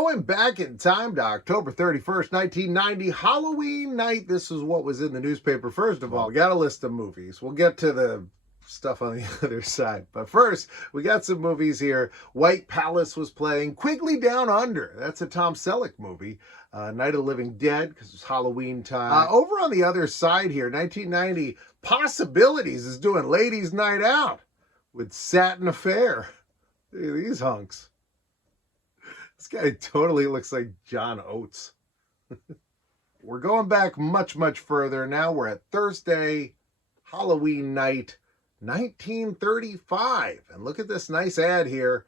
Going back in time to October 31st, 1990, Halloween night. This is what was in the newspaper. First of all, we got a list of movies. We'll get to the stuff on the other side. But first, we got some movies here. White Palace was playing. Quigley Down Under. That's a Tom Selleck movie. Night of the Living Dead, because it's Halloween time. Over on the other side here, 1990, Possibilities is doing Ladies' Night Out with Satin Affair. Look at these hunks. This guy totally looks like John Oates. We're going back much, much further. Now we're at Thursday, Halloween night, 1935. And look at this nice ad here.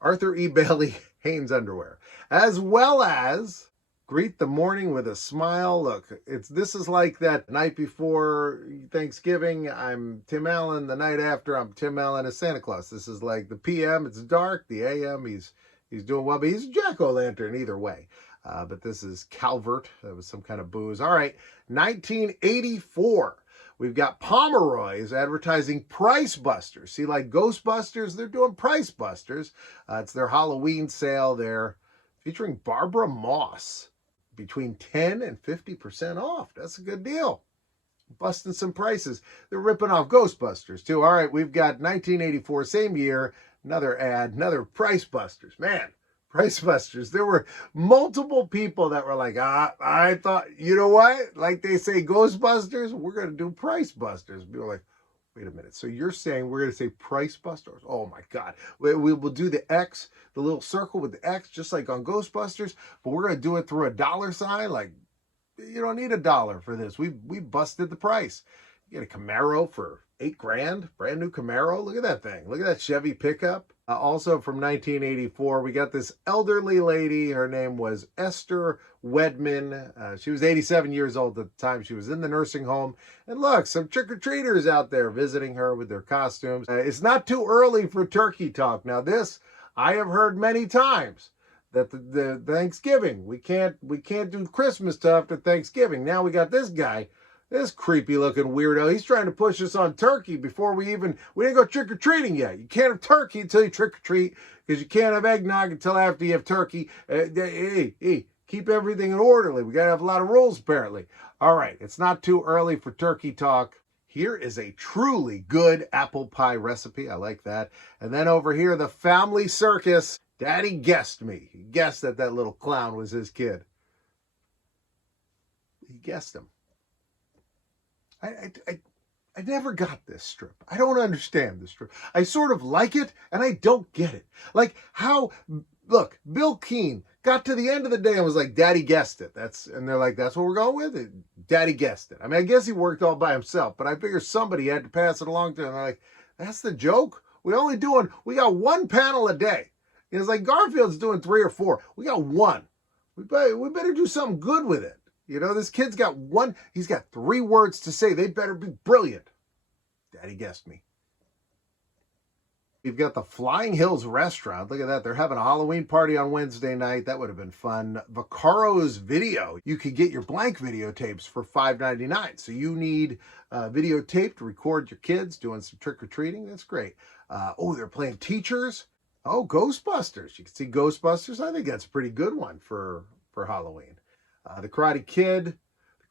Arthur E. Bailey, Hanes Underwear. As well as Greet the Morning with a Smile. Look, this is like that night before Thanksgiving, I'm Tim Allen. The night after, I'm Tim Allen as Santa Claus. This is like the PM, it's dark. The AM, he's doing well, but he's a jack-o'-lantern either way. But this is Calvert. That was some kind of booze. All right, 1984. We've got Pomeroy's advertising Price Busters. See, like Ghostbusters, they're doing Price Busters. It's their Halloween sale there, featuring Barbara Moss. Between 10 and 50% off. That's a good deal. Busting some prices. They're ripping off Ghostbusters, too. All right, we've got 1984, same year. Another ad, another Price Busters. Man, Price Busters. There were multiple people that were like, I thought, you know what? Like they say Ghostbusters, we're going to do Price Busters. People are like, wait a minute. So you're saying we're going to say Price Busters? Oh, my God. We will do the X, the little circle with the X, just like on Ghostbusters, but we're going to do it through a dollar sign? Like, you don't need $1 for this. We busted the price. You get a Camaro for $8,000, brand new Camaro. Look at that thing. Look at that Chevy pickup. Also from 1984, we got this elderly lady. Her name was Esther Wedman. She was 87 years old at the time. She was in the nursing home. And look, some trick-or-treaters out there visiting her with their costumes. It's not too early for turkey talk. Now this, I have heard many times, that the Thanksgiving, we can't do Christmas stuff after Thanksgiving. Now we got this guy. This creepy looking weirdo. He's trying to push us on turkey before we didn't go trick-or-treating yet. You can't have turkey until you trick-or-treat, because you can't have eggnog until after you have turkey. Hey, keep everything in orderly. We got to have a lot of rules, apparently. All right, it's not too early for turkey talk. Here is a truly good apple pie recipe. I like that. And then over here, the family circus. Daddy guessed me. He guessed that little clown was his kid. He guessed him. I never got this strip. I don't understand this strip. I sort of like it, and I don't get it. Like how, look, Bill Keane got to the end of the day and was like, Daddy guessed it. And they're like, that's what we're going with? Daddy guessed it. I mean, I guess he worked all by himself, but I figure somebody had to pass it along to him. They're like, that's the joke? We got one panel a day. It's like Garfield's doing 3 or 4. We got one. We better do something good with it. You know, this kid's got one. He's got 3 words to say. They better be brilliant. Daddy guessed me. We've got the Flying Hills Restaurant. Look at that. They're having a Halloween party on Wednesday night. That would have been fun. Vacaro's Video. You could get your blank videotapes for $5.99. So you need videotape to record your kids doing some trick-or-treating. That's great. They're playing Teachers. Oh, Ghostbusters. You can see Ghostbusters. I think that's a pretty good one for Halloween. The Karate Kid. The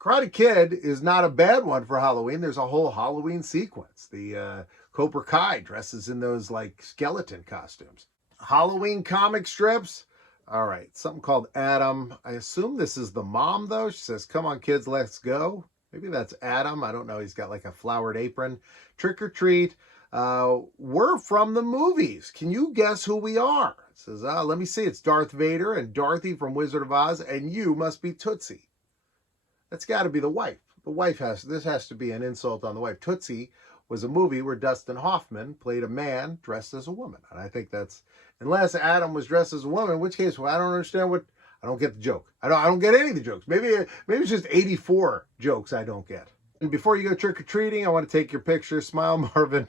Karate Kid is not a bad one for Halloween. There's a whole Halloween sequence. The Cobra Kai dresses in those like skeleton costumes. Halloween comic strips. All right, something called Adam. I assume this is the mom though. She says, "Come on, kids, let's go." Maybe that's Adam. I don't know. He's got like a flowered apron. Trick or treat. We're from the movies. Can you guess who we are? It says, let me see. It's Darth Vader and Dorothy from Wizard of Oz, and you must be Tootsie. That's got to be the wife. This has to be an insult on the wife. Tootsie was a movie where Dustin Hoffman played a man dressed as a woman. And I think that's, unless Adam was dressed as a woman, in which case, well, I don't understand I don't get the joke. I don't get any of the jokes. Maybe it's just 84 jokes I don't get. And before you go trick-or-treating, I want to take your picture. Smile, Marvin.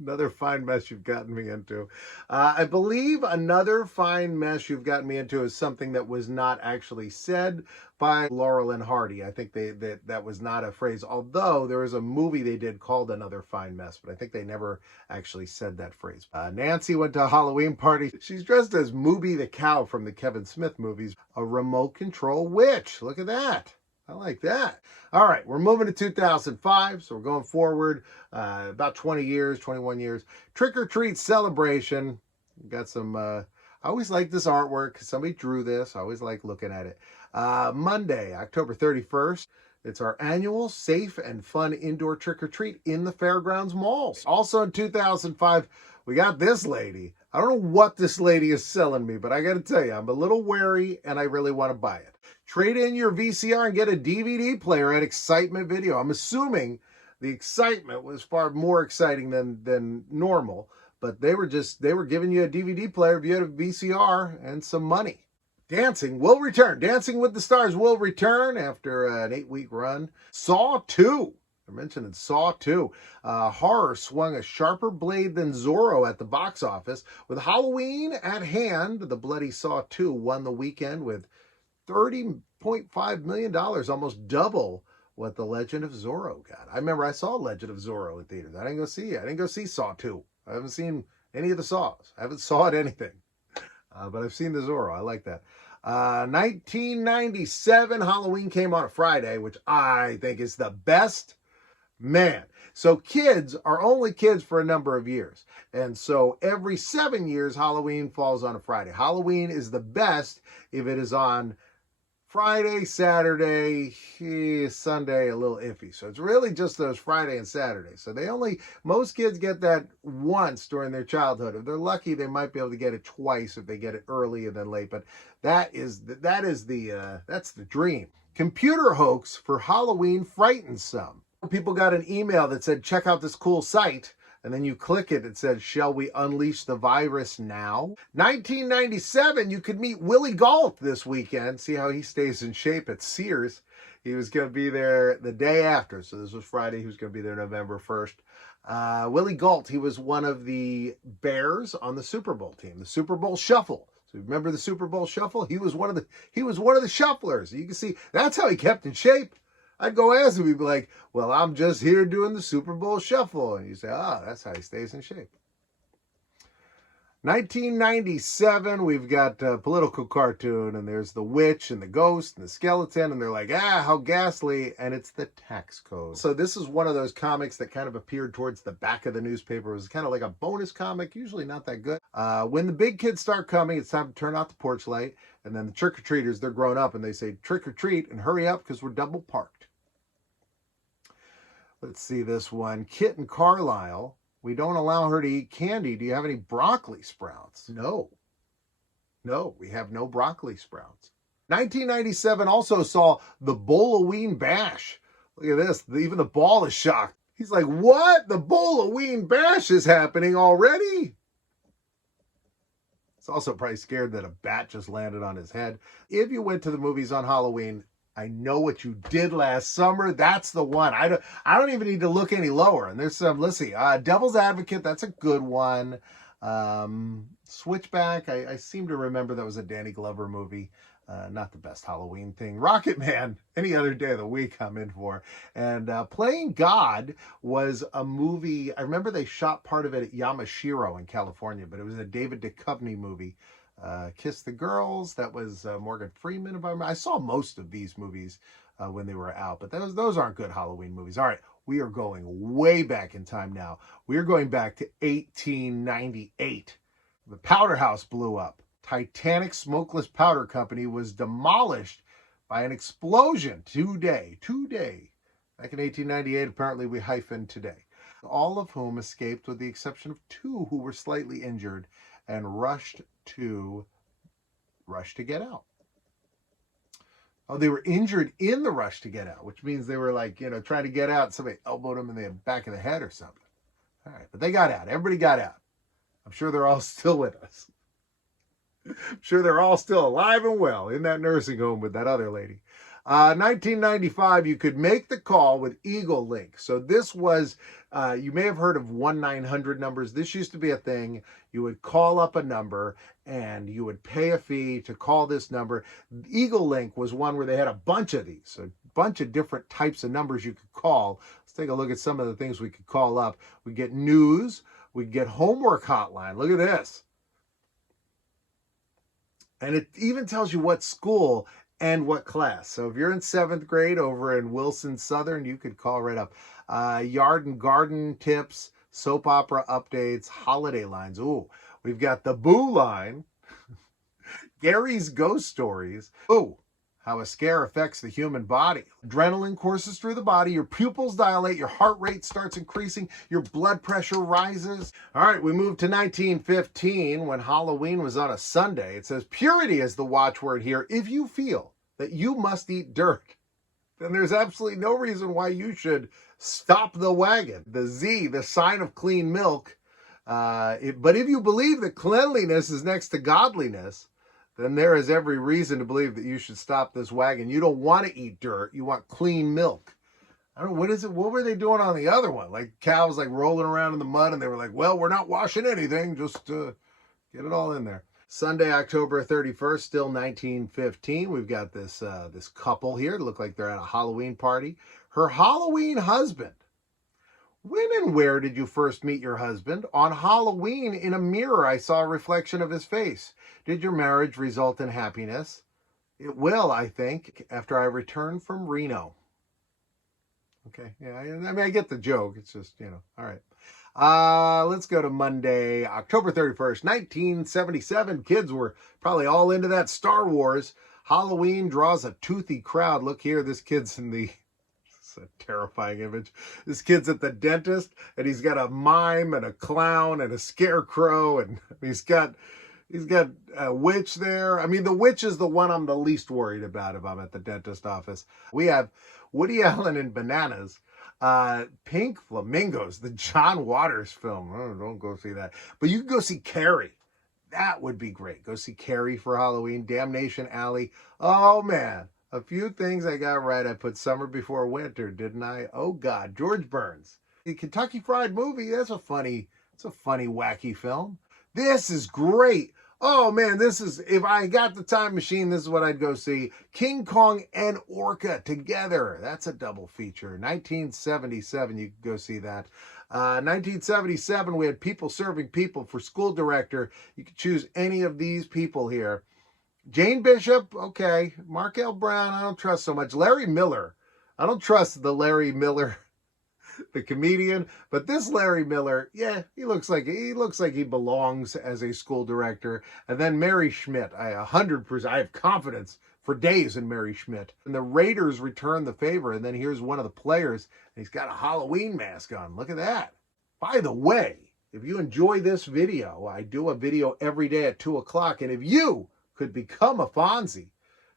Another fine mess you've gotten me into. I believe another fine mess you've gotten me into is something that was not actually said by Laurel and Hardy. I think that was not a phrase, although there was a movie they did called Another Fine Mess, but I think they never actually said that phrase. Nancy went to a Halloween party. She's dressed as Mooby the cow from the Kevin Smith movies, a remote control witch. Look at that. I like that. All right, we're moving to 2005, so we're going forward about 20 years, 21 years. Trick or treat celebration. Got some, I always like this artwork. Somebody drew this. I always like looking at it. Monday, October 31st. It's our annual safe and fun indoor trick or treat in the Fairgrounds malls. Also in 2005, we got this lady. I don't know what this lady is selling me, but I got to tell you, I'm a little wary and I really want to buy it. Trade in your VCR and get a DVD player at Excitement Video. I'm assuming the Excitement was far more exciting than normal, but they were giving you a DVD player if you had a VCR and some money. Dancing will return. Dancing with the Stars will return after an 8-week run. Saw 2. I mentioned Saw 2. Horror swung a sharper blade than Zorro at the box office. With Halloween at hand, the bloody Saw 2 won the weekend with $30.5 million, almost double what the Legend of Zorro got. I remember I saw Legend of Zorro in theaters. I didn't go see Saw 2. I haven't seen any of the Saws. I haven't sawed anything. But I've seen the Zorro. I like that. 1997, Halloween came on a Friday, which I think is the best. Man. So kids are only kids for a number of years. And so every 7 years, Halloween falls on a Friday. Halloween is the best if it is on Friday, Saturday, Sunday, a little iffy. So it's really just those Friday and Saturday. So most kids get that once during their childhood. If they're lucky, they might be able to get it twice if they get it early and then late. But that's the dream. Computer hoax for Halloween frightens some. People got an email that said, check out this cool site. And then you click it, it said, shall we unleash the virus now? 1997, you could meet Willie Galt this weekend. See how he stays in shape at Sears. He was going to be there the day after. So this was Friday. He was going to be there November 1st. Willie Galt, he was one of the Bears on the Super Bowl team, the Super Bowl Shuffle. So remember the Super Bowl Shuffle? He was one of the shufflers. You can see that's how he kept in shape. I'd go ask him, he'd be like, well, I'm just here doing the Super Bowl Shuffle. And you say, that's how he stays in shape. 1997, we've got a political cartoon, and there's the witch and the ghost and the skeleton, and they're like, how ghastly, and it's the tax code. So this is one of those comics that kind of appeared towards the back of the newspaper. It was kind of like a bonus comic, usually not that good. When the big kids start coming, it's time to turn out the porch light, and then the trick-or-treaters, they're grown up, and they say, trick-or-treat, and hurry up, because we're double parked. Let's see this one. Kit and Carlisle. We don't allow her to eat candy. Do you have any broccoli sprouts? No, we have no broccoli sprouts. 1997 also saw the Bowloween Bash. Look at this. Even the ball is shocked. He's like, what? The Bowloween Bash is happening already? He's also probably scared that a bat just landed on his head. If you went to the movies on Halloween, I know what you did last summer. That's the one. I don't even need to look any lower. And there's some, let's see, Devil's Advocate. That's a good one. Switchback. I seem to remember that was a Danny Glover movie. Not the best Halloween thing. Rocket Man, any other day of the week I'm in for. And Playing God was a movie. I remember they shot part of it at Yamashiro in California, but it was a David Duchovny movie. Kiss the Girls, that was Morgan Freeman. If I saw most of these movies when they were out, but those aren't good Halloween movies. All right, we are going way back in time now. We are going back to 1898. The powder house blew up. Titanic Smokeless Powder Company was demolished by an explosion today. Back in 1898, apparently we hyphened today. All of whom escaped with the exception of 2 who were slightly injured and rushed to get out. Oh, they were injured in the rush to get out, which means they were like, trying to get out. Somebody elbowed them in the back of the head or something. All right, but they got out. Everybody got out. I'm sure they're all still with us. I'm sure they're all still alive and well in that nursing home with that other lady. 1995, you could make the call with Eagle Link. So this was, you may have heard of 1-900 numbers. This used to be a thing. You would call up a number and you would pay a fee to call this number. Eagle Link was one where they had a bunch of these, a bunch of different types of numbers you could call. Let's take a look at some of the things we could call up. We get news, we get homework hotline. Look at this. And it even tells you what school and what class. So if you're in 7th grade over in Wilson Southern, you could call right up. Yard and garden tips, soap opera updates, holiday lines. Ooh, we've got the Boo line, Gary's ghost stories. Ooh, how a scare affects the human body. Adrenaline courses through the body, your pupils dilate, your heart rate starts increasing, your blood pressure rises. All right, we move to 1915 when Halloween was on a Sunday. It says, purity is the watchword here. If you feel that you must eat dirt, then there's absolutely no reason why you should stop the wagon. The Z, the sign of clean milk. But if you believe that cleanliness is next to godliness, then there is every reason to believe that you should stop this wagon. You don't want to eat dirt. You want clean milk. I don't know, what is it? What were they doing on the other one? Like cows like rolling around in the mud and they were like, well, we're not washing anything. Just get it all in there. Sunday, October 31st, still 1915. We've got this this couple here. It look like they're at a Halloween party. Her Halloween husband. When and where did you first meet your husband? On Halloween, in a mirror, I saw a reflection of his face. Did your marriage result in happiness? It will, I think, after I return from Reno. Okay, yeah, I mean, I get the joke. It's just, you know, all right. Let's go to Monday, October 31st, 1977. Kids were probably all into that Star Wars. Halloween draws a toothy crowd. Look here, this kid's in the... It's a terrifying image. This kid's at the dentist, and he's got a mime and a clown and a scarecrow, and he's got a witch there. I mean, the witch is the one I'm the least worried about if I'm at the dentist office. We have Woody Allen and Bananas, Pink Flamingos, the John Waters film. Oh, don't go see that. But you can go see Carrie. That would be great. Go see Carrie for Halloween. Damnation Alley. Oh, man. A few things I got right. I put summer before winter, didn't I? Oh, God. George Burns. The Kentucky Fried Movie. That's a funny, wacky film. This is great. Oh, man, this is, if I got the time machine, this is what I'd go see. King Kong and Orca together. That's a double feature. 1977, you could go see that. 1977, we had People Serving People for school director. You could choose any of these people here. Jane Bishop, okay. Markel Brown, I don't trust so much. Larry Miller, I don't trust the Larry Miller, the comedian, but this Larry Miller, yeah, he looks like he belongs as a school director. And then Mary Schmidt, 100%, I have confidence for days in Mary Schmidt. And the Raiders return the favor, and then here's one of the players, and he's got a Halloween mask on. Look at that. By the way, if you enjoy this video, I do a video every day at 2 o'clock, and if you could become a Fonzie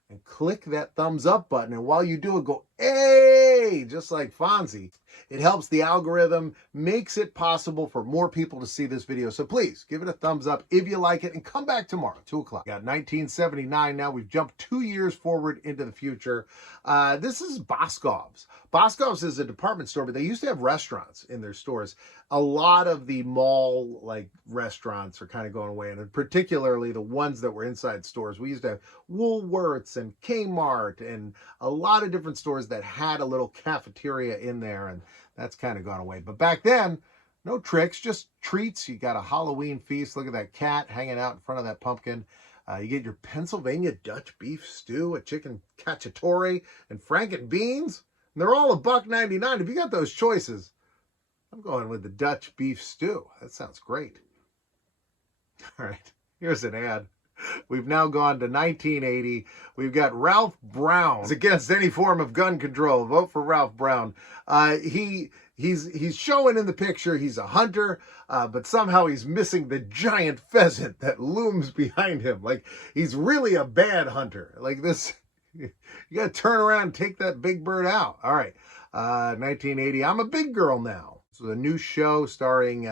and click that thumbs up button, and while you do it, go, hey, just like Fonzie. It helps the algorithm, makes it possible for more people to see this video. So please give it a thumbs up if you like it, and come back tomorrow, 2 o'clock. Got 1979 now. We've jumped 2 years forward into the future. This is Boscov's. Boscov's is a department store, but they used to have restaurants in their stores. A lot of the mall-like restaurants are kind of going away, and particularly the ones that were inside stores. We used to have Woolworths and Kmart and a lot of different stores that had a little cafeteria in there, and that's kind of gone away. But back then, no tricks, just treats. You got a Halloween feast. Look at that cat hanging out in front of that pumpkin. You get your Pennsylvania Dutch beef stew, a chicken cacciatore, and franken beans. And they're all $1.99. If you got those choices, I'm going with the Dutch beef stew. That sounds great. All right, here's an ad. We've now gone to 1980. We've got Ralph Brown. It's against any form of gun control. Vote for Ralph Brown. He's showing in the picture he's a hunter, but somehow he's missing the giant pheasant that looms behind him. Like, he's really a bad hunter. Like this, you got to turn around and take that big bird out. All right, 1980. I'm a Big Girl Now. So the new show starring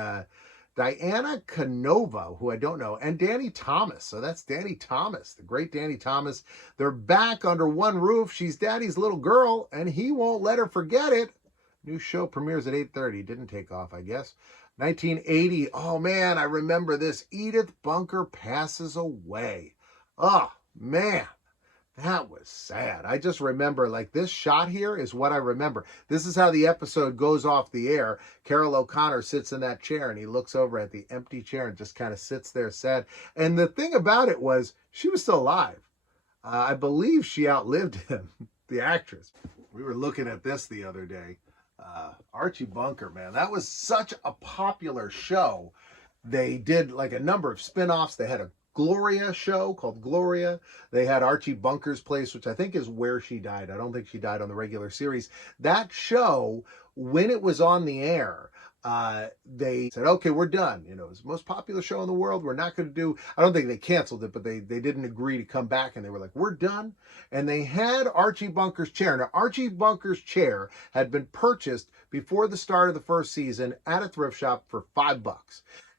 Diana Canova, who I don't know, and Danny Thomas. So that's Danny Thomas, the great Danny Thomas. They're back under one roof. She's Daddy's little girl, and he won't let her forget it. New show premieres at 8:30. Didn't take off, I guess. 1980. Oh, man, I remember this. Edith Bunker passes away. Oh, man. That was sad. I just remember, like, this shot here is what I remember. This is how the episode goes off the air. Carol O'Connor sits in that chair, and he looks over at the empty chair and just kind of sits there sad. And the thing about it was, she was still alive. I believe she outlived him, the actress. We were looking at this the other day. Archie Bunker, man. That was such a popular show. They did, like, a number of spin-offs. They had a Gloria show called Gloria. They had Archie Bunker's Place, which I think is where she died. I don't think she died on the regular series. That show, when it was on the air, they said, okay, we're done. You know, it's the most popular show in the world. We're not going to do, I don't think they canceled it, but they didn't agree to come back, and they were like, we're done. And they had Archie Bunker's chair. Now, Archie Bunker's chair had been purchased before the start of the first season at a thrift shop for $5.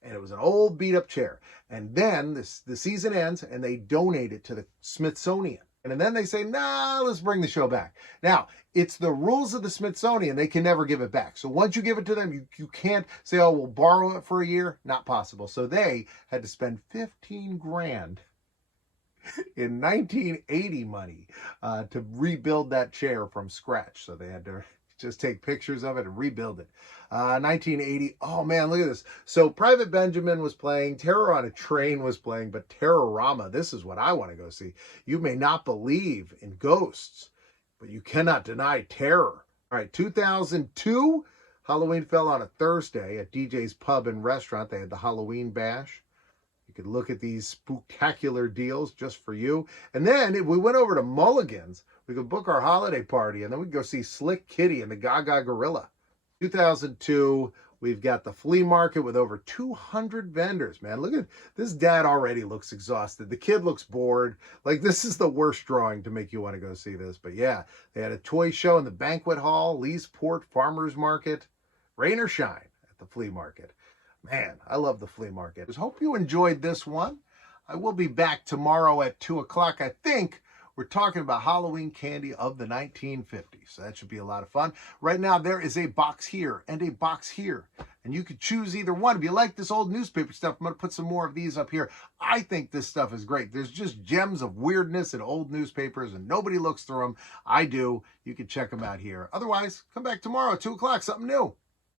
And it was an old beat up chair. And then the season ends and they donate it to the Smithsonian. And then they say, nah, let's bring the show back. Now, it's the rules of the Smithsonian. They can never give it back. So once you give it to them, you can't say, oh, we'll borrow it for a year. Not possible. So they had to spend 15 grand in 1980 money to rebuild that chair from scratch. So they had to just take pictures of it and rebuild it. 1980. Oh, man, look at this. So Private Benjamin was playing. Terror on a Train was playing. But Terrorama, this is what I want to go see. You may not believe in ghosts, but you cannot deny terror. All right, 2002. Halloween fell on a Thursday at DJ's Pub and Restaurant. They had the Halloween Bash. You could look at these spectacular deals just for you. And then if we went over to Mulligan's, we could book our holiday party, and then we'd go see Slick Kitty and the Gaga Gorilla. 2002, we've got the flea market with over 200 vendors, man. Look at this. Dad already looks exhausted. The kid looks bored. Like, this is the worst drawing to make you want to go see this. But yeah, they had a toy show in the banquet hall, Leesport Farmers Market, rain or shine at the flea market. Man, I love the flea market. I hope you enjoyed this one. I will be back tomorrow at 2 o'clock, I think. We're talking about Halloween candy of the 1950s. So that should be a lot of fun. Right now, there is a box here and a box here. And you could choose either one. If you like this old newspaper stuff, I'm going to put some more of these up here. I think this stuff is great. There's just gems of weirdness in old newspapers, and nobody looks through them. I do. You can check them out here. Otherwise, come back tomorrow at 2 o'clock. Something new.